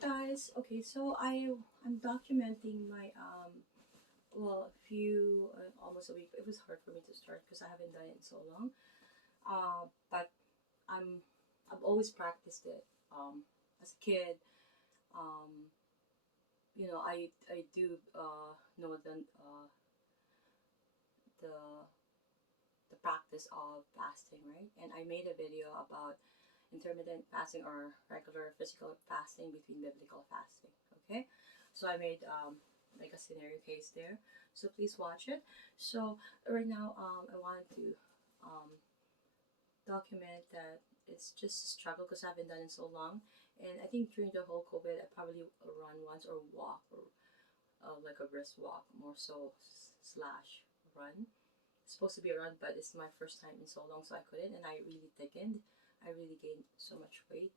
guys. Okay, so I'm documenting my well, a few almost a week. It was hard for me to start because I haven't done it in so long. But I'm I've always practiced it. As a kid, um, I do know the the practice of fasting, right? And I made a video about intermittent fasting or regular physical fasting between biblical fasting. Okay, so I made like a scenario case there. So please watch it. So right now, I wanted to um, document that it's just a struggle because I haven't done it so long. And I think during the whole COVID, I probably run once or walk or like a brisk walk, more so slash run. It's supposed to be a run, but it's my first time in so long, so I couldn't, and I really thickened. I really gained so much weight,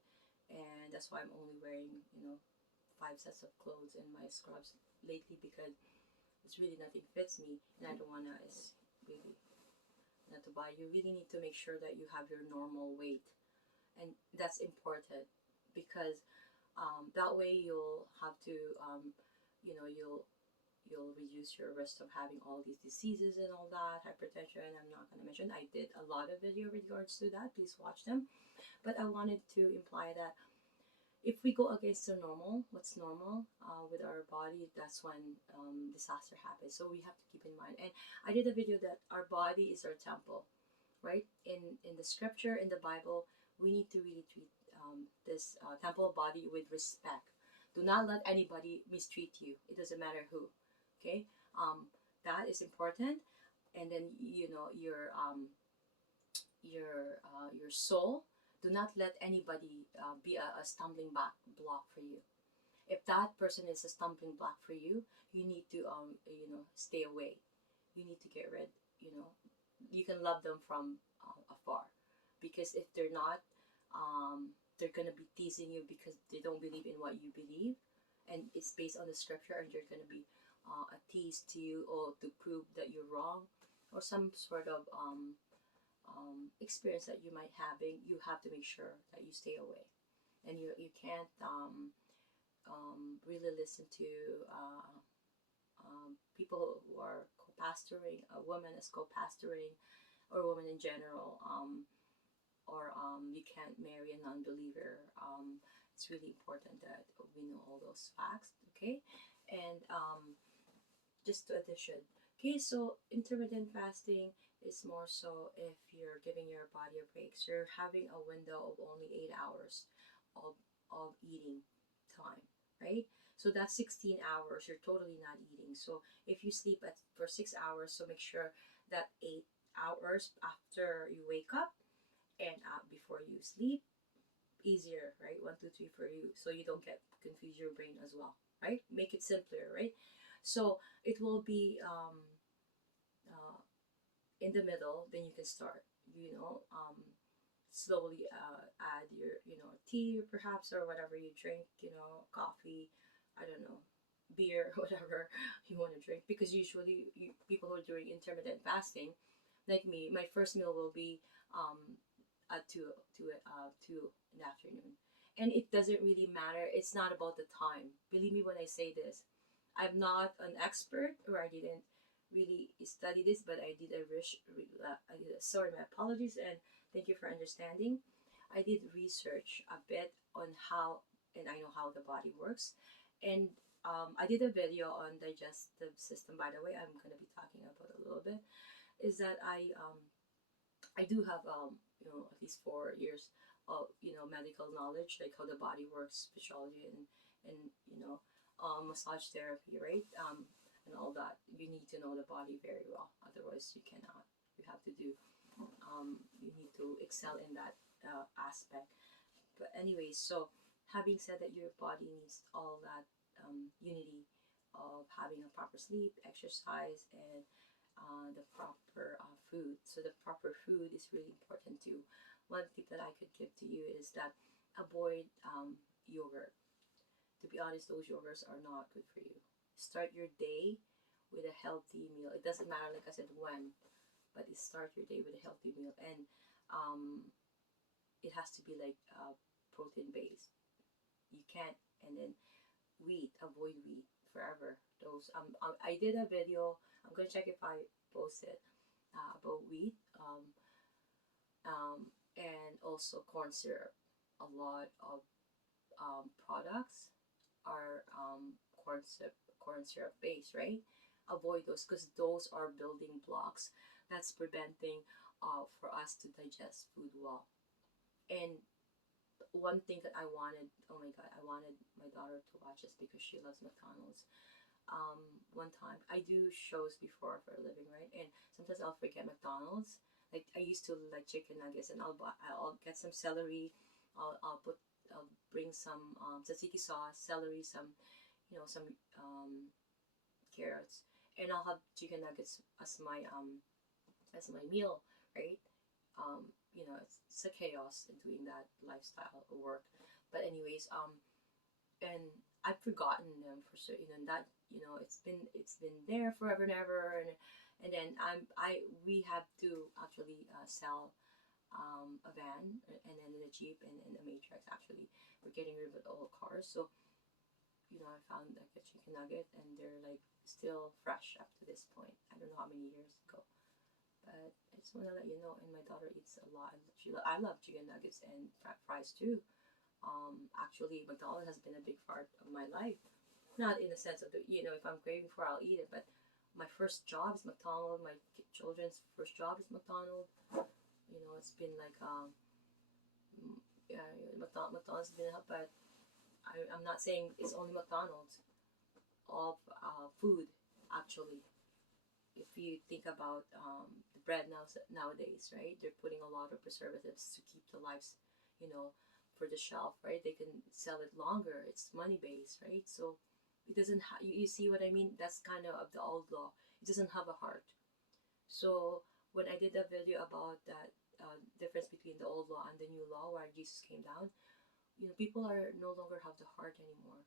and that's why I'm only wearing 5 sets of clothes and my scrubs lately because it's really nothing fits me, and I don't wanna is really not to buy. You really need to make sure that you have your normal weight, and that's important because that way you'll have to you know you'll reduce your risk of having all these diseases and all that, hypertension. I'm not going to mention. I did a lot of video regards to that. Please watch them. But I wanted to imply that if we go against the normal, what's normal with our body, that's when disaster happens. So we have to keep in mind. And I did a video that our body is our temple, right? In the scripture, in the Bible, we need to really treat this temple body with respect. Do not let anybody mistreat you. It doesn't matter who. Okay, that is important. And then your soul. Do not let anybody be a stumbling block for you. If that person is a stumbling block for you, you need to stay away. You need to get rid. You know, you can love them from afar, because if they're not, they're gonna be teasing you because they don't believe in what you believe, and it's based on the scripture, and they're gonna be a tease to you or to prove that you're wrong, or some sort of experience that you might having. You have to make sure that you stay away, and you can't really listen to people who are co-pastoring, a woman is co-pastoring, or women in general, or you can't marry a non-believer. It's really important that we know all those facts, okay? And just to addition, okay, so intermittent fasting is more so if you're giving your body a break. So you're having a window of only 8 hours of eating time, right? So that's 16 hours. You're totally not eating. So if you sleep for 6 hours, so make sure that 8 hours after you wake up and before you sleep, easier, right? One, two, three for you, so you don't get confuse your brain as well, right? Make it simpler, right? So it will be uh, in the middle. Then you can start, slowly add your, tea perhaps, or whatever you drink, coffee, I don't know, beer, whatever you want to drink. Because usually people who are doing intermittent fasting, like me, my first meal will be um, at 2 in the afternoon. And it doesn't really matter. It's not about the time. Believe me when I say this. I'm not an expert, or I didn't really study this, but I did sorry, my apologies, and thank you for understanding. I did research a bit on how, and I know how the body works. And I did a video on digestive system, by the way. I'm going to be talking about a little bit. Is that I do have at least 4 years of medical knowledge, like how the body works, physiology, and massage therapy, right? And all that. You need to know the body very well. Otherwise, you cannot. You have to do. You need to excel in that aspect. But anyways, so having said that, your body needs all that unity of having a proper sleep, exercise, and the proper food. So the proper food is really important too. One tip that I could give to you is that avoid yogurt. To be honest, those yogurts are not good for you. Start your day with a healthy meal. It doesn't matter, like I said, when, but start your day with a healthy meal, and it has to be like protein based. You can't And then wheat, avoid wheat forever. Those I did a video. I'm gonna check if I post it about wheat, and also corn syrup. A lot of products are corn syrup based, right? Avoid those because those are building blocks that's preventing for us to digest food well. And one thing that I wanted, oh my god, I wanted my daughter to watch this because she loves McDonald's. One time I do shows before for a living, right? And sometimes I'll forget McDonald's. Like I used to like chicken nuggets, and I'll get some celery. I'll bring some tzatziki sauce, celery, some some carrots, and I'll have chicken nuggets as my meal, right? It's a chaos in doing that lifestyle or work. But anyways, and I've forgotten them for certain, and that it's been there forever and ever, and then we have to actually sell a van and then a jeep and a matrix. Actually, we're getting rid of old cars, so I found like a chicken nugget, and they're like still fresh up to this point. I don't know how many years ago, but I just want to let you know. And my daughter eats a lot. I love chicken nuggets and fries too. Actually, McDonald's has been a big part of my life. Not in the sense of if I'm craving for, I'll eat it. But my first job is McDonald's. My children's first job is McDonald's. It's been like yeah, McDonald's has been a help, but I'm not saying it's only McDonald's. Of food, actually. If you think about the bread nowadays, right? They're putting a lot of preservatives to keep the lives, for the shelf, right? They can sell it longer. It's money based, right? So it doesn't. You see what I mean? That's kind of the old law. It doesn't have a heart. So when I did a video about that difference between the old law and the new law, where Jesus came down, people are no longer have the heart anymore.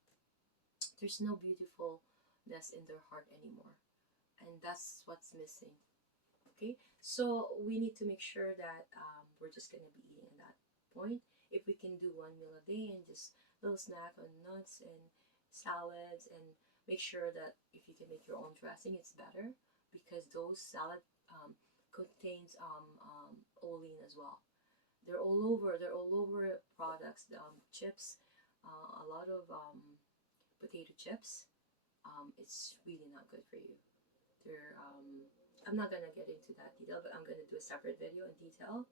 There's no beautifulness in their heart anymore, and that's what's missing. Okay, so we need to make sure that we're just gonna be eating at that point. If we can do one meal a day and just little snack on nuts and salads, and make sure that if you can make your own dressing, it's better because those salad contains olein as well. They're all over. They're all over products. Chips, a lot of potato chips. It's really not good for you. They're I'm not gonna get into that detail, but I'm gonna do a separate video in detail,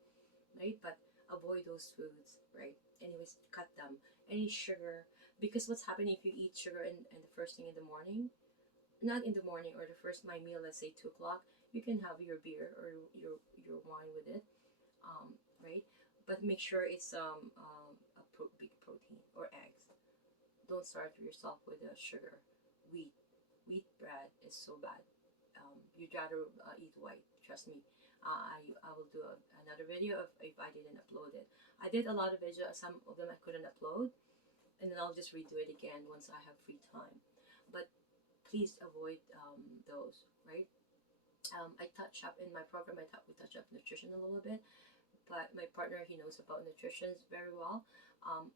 right? But avoid those foods, right? Anyways, cut them. Any sugar, because what's happening if you eat sugar in the first thing in the morning, not in the morning or the first my meal, let's say 2 o'clock, you can have your beer or your wine with it, right? But make sure it's big protein or eggs. Don't start yourself with sugar. Wheat, wheat bread is so bad. You'd rather eat white. Trust me. I will do another video if I didn't upload it. I did a lot of videos. Some of them I couldn't upload, and then I'll just redo it again once I have free time. But please avoid those. Right? I touch up in my program. We touch up nutrition a little bit, but my partner, he knows about nutrition very well.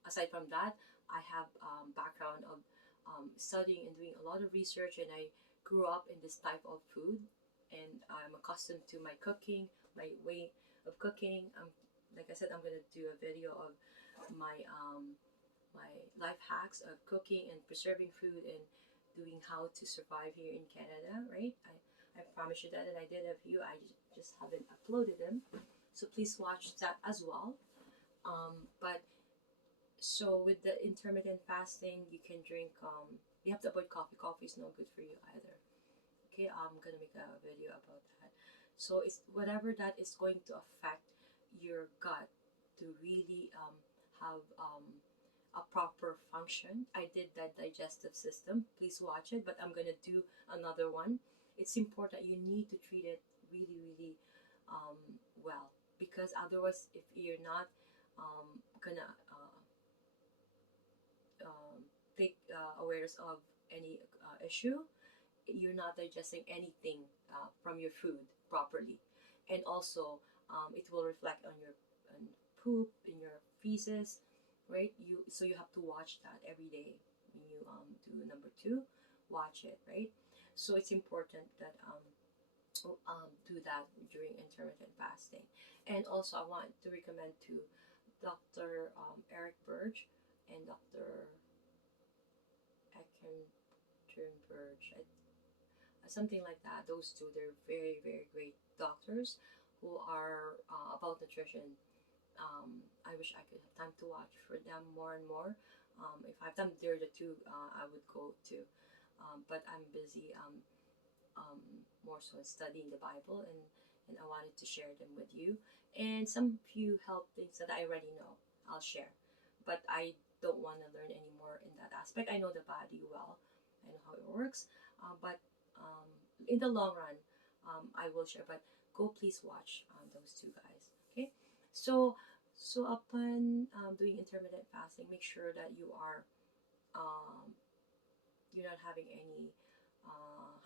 Aside from that, I have background of studying and doing a lot of research, and I grew up in this type of food, and I'm accustomed to my cooking, my way of cooking. Like I said, I'm gonna do a video of my life hacks of cooking and preserving food and doing how to survive here in Canada. Right? I promise you that, and I did a few. I just haven't uploaded them, so please watch that as well. But so with the intermittent fasting, you can drink. You have to avoid coffee. Coffee is no good for you either. Okay, I'm gonna make a video about that. So it's whatever that is going to affect your gut to really have a proper function. I did that digestive system. Please watch it, but I'm gonna do another one. It's important. You need to treat it really, really well, because otherwise, if you're not gonna take awareness of any issue, you're not digesting anything from your food properly, and also it will reflect on your poop, in your feces, right? You have to watch that every day. when you do number 2, watch it, right? So it's important that do that during intermittent fasting. And also, I want to recommend to Dr. Eric Burge and Dr. Eckenberg, something like that. Those two, they're very, very great doctors who are about nutrition. I wish I could have time to watch for them more and more. If I have time, they're the two I would go to. But I'm busy more so studying the Bible, and I wanted to share them with you. And some few health things that I already know, I'll share. But I don't want to learn anymore in that aspect. I know the body well, I know how it works. But in the long run, I will share. But go please watch those two guys. Okay, so upon doing intermittent fasting, make sure that um, you're not having any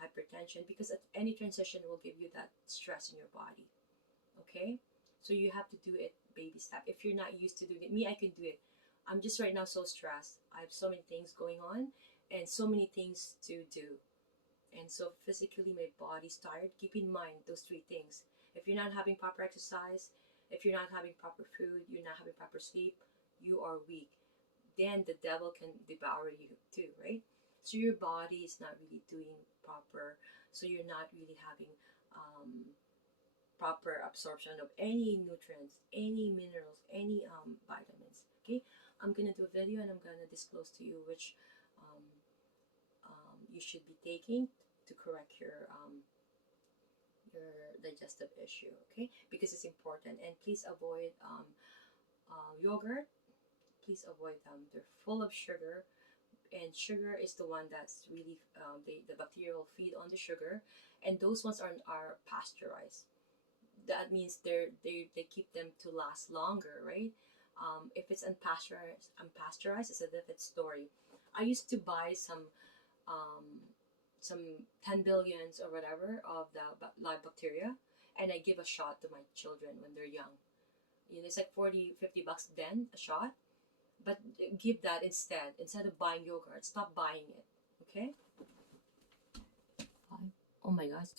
hypertension, because at any transition will give you that stress in your body. Okay, so you have to do it baby step. If you're not used to doing it, me, I can do it. I'm just right now so stressed. I have so many things going on and so many things to do, and so physically my body's tired. Keep in mind those 3 things. If you're not having proper exercise, if you're not having proper food, you're not having proper sleep, you are weak. Then the devil can devour you too, right? So your body is not really doing proper, so you're not really having proper absorption of any nutrients, any minerals, any vitamins. Okay, I'm gonna do a video and I'm gonna disclose to you which um, you should be taking to correct your digestive issue. Okay, because it's important. And please avoid yogurt. Please avoid them. They're full of sugar, and sugar is the one that's really the bacteria will feed on the sugar, and those ones are pasteurized. That means they keep them to last longer, right? If it's unpasteurized, it's a different story. I used to buy um, some 10 billions or whatever of the live bacteria, and I give a shot to my children when they're young. You know, it's like 40-50 bucks then a shot, but give that instead of buying yogurt. Stop buying it. Okay. Oh my gosh.